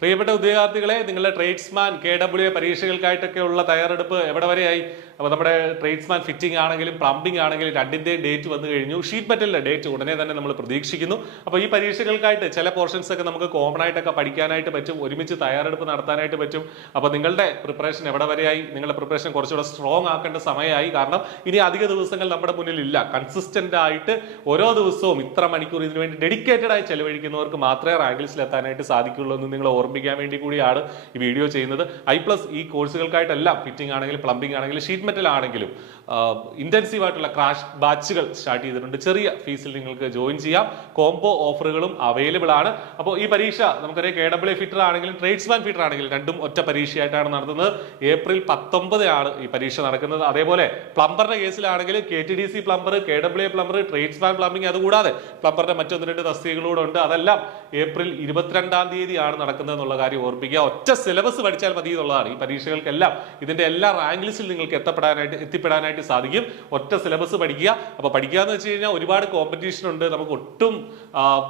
പ്രിയപ്പെട്ട ഉദ്യോഗാർത്ഥികളെ, നിങ്ങളുടെ tradesman KW പരീക്ഷകൾക്കായിട്ടൊക്കെയുള്ള തയ്യാറെടുപ്പ് എവിടെ വരെയായി? അപ്പോൾ നമ്മുടെ ട്രേഡ്സ്മാൻ ഫിറ്റിംഗ് ആണെങ്കിലും പ്ലംബിംഗ് ആണെങ്കിലും രണ്ടിൻ്റെയും ഡേറ്റ് വന്നു കഴിഞ്ഞു. ഷീറ്റ് മെറ്റലിന്റെ ഡേറ്റ് ഉടനെ തന്നെ നമ്മൾ പ്രതീക്ഷിക്കുന്നു. അപ്പോൾ ഈ പരീക്ഷകൾക്കായിട്ട് ചില പോർഷൻസ് ഒക്കെ നമുക്ക് കോമൺ ആയിട്ടൊക്കെ പഠിക്കാനായിട്ട് പറ്റും, ഒരുമിച്ച് തയ്യാറെടുപ്പ് നടത്താനായിട്ട് പറ്റും. അപ്പോൾ നിങ്ങളുടെ പ്രിപ്പറേഷൻ എവിടെ വരെയായി? നിങ്ങളുടെ പ്രിപ്പറേഷൻ കുറച്ചുകൂടെ സ്ട്രോങ് ആക്കേണ്ട സമയമായി. കാരണം ഇനി അധിക ദിവസങ്ങൾ നമ്മുടെ മുന്നിൽ ഇല്ല. കൺസിസ്റ്റന്റ് ആയിട്ട് ഓരോ ദിവസവും ഇത്ര മണിക്കൂർ ഇതിനു വേണ്ടി ഡെഡിക്കേറ്റഡ് ആയി ചെലവഴിക്കുന്നവർക്ക് മാത്രമേ റാങ്ക് ലിസ്റ്റിൽ എത്താനായിട്ട് സാധിക്കുള്ളൂ എന്ന് നിങ്ങൾ ഓർമ്മിക്കാൻ വേണ്ടി കൂടിയാണ് ഈ വീഡിയോ ചെയ്യുന്നത്. I+ ഈ കോഴ്സുകൾക്കായിട്ടെല്ലാം ഫിറ്റിംഗ് ആണെങ്കിലും പ്ലംബിംഗ് ആണെങ്കിലും ഷീറ്റ് മെറ്റൽ ആണെങ്കിലും ഇന്റൻസീവ് ആയിട്ടുള്ള ക്രാഷ് ബാച്ചുകൾ സ്റ്റാർട്ട് ചെയ്തിട്ടുണ്ട്. ചെറിയ ഫീസിൽ നിങ്ങൾക്ക് ജോയിൻ ചെയ്യാം. കോംബോ ഓഫറുകളും അവൈലബിൾ ആണ്. അപ്പോൾ ഈ പരീക്ഷ നമുക്കറിയാം, KW ഫിറ്റർ ആണെങ്കിലും ട്രേഡ്സ്മാൻ ഫിറ്റർ ആണെങ്കിലും രണ്ടും ഒറ്റ പരീക്ഷയായിട്ടാണ് നടത്തുന്നത്. ഏപ്രിൽ 19 ആണ് ഈ പരീക്ഷ നടക്കുന്നത്. അതേപോലെ പ്ലംബറിന്റെ കേസിലാണെങ്കിൽ KTDC plumber, KW plumber, tradesman plumbing, അതുകൂടാതെ പ്ലംബറിന്റെ മറ്റൊന്ന് രണ്ട് തസ്തികകളൂടെ ഉണ്ട്. അതെല്ലാം ഏപ്രിൽ 22-ാം തീയതിയാണ് നടക്കുന്നത് എന്നുള്ള കാര്യം ഓർമ്മിക്കുക. ഒറ്റ സിലബസ് പഠിച്ചാൽ മതി എന്നുള്ളതാണ്. ഈ പരീക്ഷകൾക്കെല്ലാം ഇതിന്റെ എല്ലാ റാങ്ക് ലിസ്റ്റിൽ നിങ്ങൾക്ക് എത്തിപ്പെടാനായിട്ട് സാധിക്കും. ഒറ്റ സിലബസ് പഠിക്കുക. അപ്പോൾ പഠിക്കുക എന്ന് വെച്ച് കഴിഞ്ഞാൽ ഒരുപാട് കോമ്പറ്റീഷൻ ഉണ്ട്. നമുക്ക് ഒട്ടും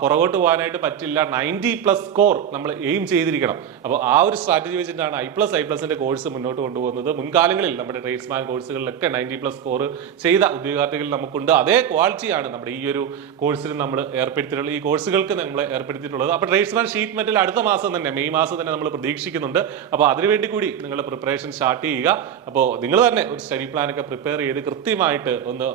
പുറകോട്ട് പോകാനായിട്ട് പറ്റില്ല. 90+ സ്കോർ നമ്മൾ എയിം ചെയ്തിരിക്കണം. അപ്പോൾ ആ ഒരു സ്ട്രാറ്റജി വെച്ചിട്ടാണ് I+ന്റെ കോഴ്സ് മുന്നോട്ട് കൊണ്ടുപോകുന്നത്. മുൻകാലങ്ങളിൽ നമ്മുടെ ട്രേഡ്സ്മാൻ കോഴ്സുകളിലൊക്കെ 90+ സ്കോർ ചെയ്ത ഉദ്യോഗാർത്ഥികൾ നമുക്കുണ്ട്. അതേ ക്വാളിറ്റിയാണ് നമ്മുടെ ഈ ഒരു കോഴ്സിന് നമ്മൾ ഏർപ്പെടുത്തിയിട്ടുള്ളത്, ഈ കോഴ്സുകൾക്ക് നമ്മൾ ഏർപ്പെടുത്തിയിട്ടുള്ളത്. അപ്പോൾ ട്രേഡ്സ്മാൻ ഷീറ്റ് മെറ്റൽ അടുത്ത മാസം തന്നെ, മെയ് മാസം തന്നെ നമ്മൾ പ്രതീക്ഷിക്കുന്നുണ്ട്. അപ്പോൾ അതിനുവേണ്ടി കൂടി നിങ്ങളുടെ പ്രിപ്പറേഷൻ സ്റ്റാർട്ട് ചെയ്യുക. അപ്പോൾ നിങ്ങൾ തന്നെ ഒരു സ്റ്റഡി പ്ലാൻ ഒക്കെ പ്രിപ്പയർ ചെയ്ത് കൃത്യമായിട്ട് ഒന്ന്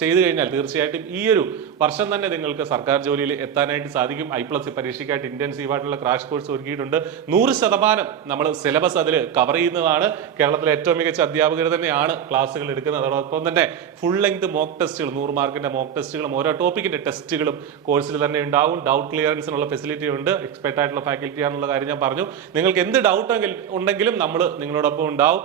ചെയ്തു കഴിഞ്ഞാൽ തീർച്ചയായിട്ടും ഈ ഒരു വർഷം തന്നെ നിങ്ങൾക്ക് സർക്കാർ ജോലിയിൽ എത്താനായിട്ട് സാധിക്കും. I+ പരീക്ഷയ്ക്കായിട്ട് ഇന്റൻസീവ് ആയിട്ടുള്ള ക്രാഷ് കോഴ്സ് ഒരുക്കിയിട്ടുണ്ട്. 100% നമ്മൾ സിലബസ് അതിൽ കവർ ചെയ്യുന്നതാണ്. കേരളത്തിലെ ഏറ്റവും മികച്ച അധ്യാപകർ തന്നെയാണ് ക്ലാസ്സുകൾ എടുക്കുന്നത്. അതോടൊപ്പം തന്നെ ഫുൾ ലെങ്ത് മോക്ക് ടെസ്റ്റുകൾ, 100 മാർക്കിന്റെ മോക്ക് ടെസ്റ്റുകളും ഓരോ ടോപ്പിക്കിന്റെ ടെസ്റ്റുകളും കോഴ്സിൽ തന്നെ ഉണ്ടാവും. ഡൗട്ട് ക്ലിയറൻസിനുള്ള ഫെസിലിറ്റി ഉണ്ട്. എക്സ്പെർട്ട് ആയിട്ടുള്ള ഫാക്കൽറ്റി ആണെന്നുള്ള കാര്യം ഞാൻ പറഞ്ഞു. നിങ്ങൾക്ക് എന്ത് ഡൗട്ട് ഉണ്ടെങ്കിലും നമ്മൾ നിങ്ങളോടൊപ്പം ഉണ്ടാവും.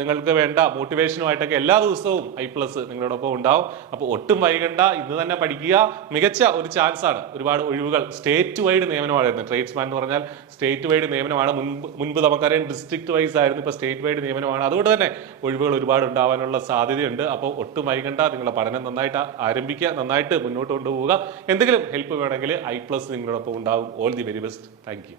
നിങ്ങൾക്ക് വേണ്ട മോട്ടിവേഷനുമായിട്ടൊക്കെ എല്ലാ ദിവസവും I+ നിങ്ങളോടൊപ്പം ഉണ്ടാവും. അപ്പോൾ ഒട്ടും വൈകണ്ട, ഇന്ന് തന്നെ പഠിക്കുക. മികച്ച ഒരു ചാൻസ് ആണ്. ഒരുപാട് ഒഴിവുകൾ സ്റ്റേറ്റ് വൈഡ് നിയമനമായിരുന്നു. ട്രേഡ്സ്മാൻ എന്ന് പറഞ്ഞാൽ സ്റ്റേറ്റ് വൈഡ് നിയമനമാണ്. മുൻപ് നമുക്കറിയാം ഡിസ്ട്രിക്ട് വൈസ് ആയിരുന്നു, ഇപ്പോൾ സ്റ്റേറ്റ് വൈഡ് നിയമനമാണ്. അതുകൊണ്ട് തന്നെ ഒഴിവുകൾ ഒരുപാട് ഉണ്ടാവാനുള്ള സാധ്യതയുണ്ട്. അപ്പോൾ ഒട്ടും വൈകണ്ട, നിങ്ങളുടെ പഠനം നന്നായിട്ട് ആരംഭിക്കുക, നന്നായിട്ട് മുന്നോട്ട് കൊണ്ടുപോവുക. എന്തെങ്കിലും ഹെൽപ്പ് വേണമെങ്കിൽ I+ നിങ്ങളോടൊപ്പം ഉണ്ടാവും. All the very best. Thank you.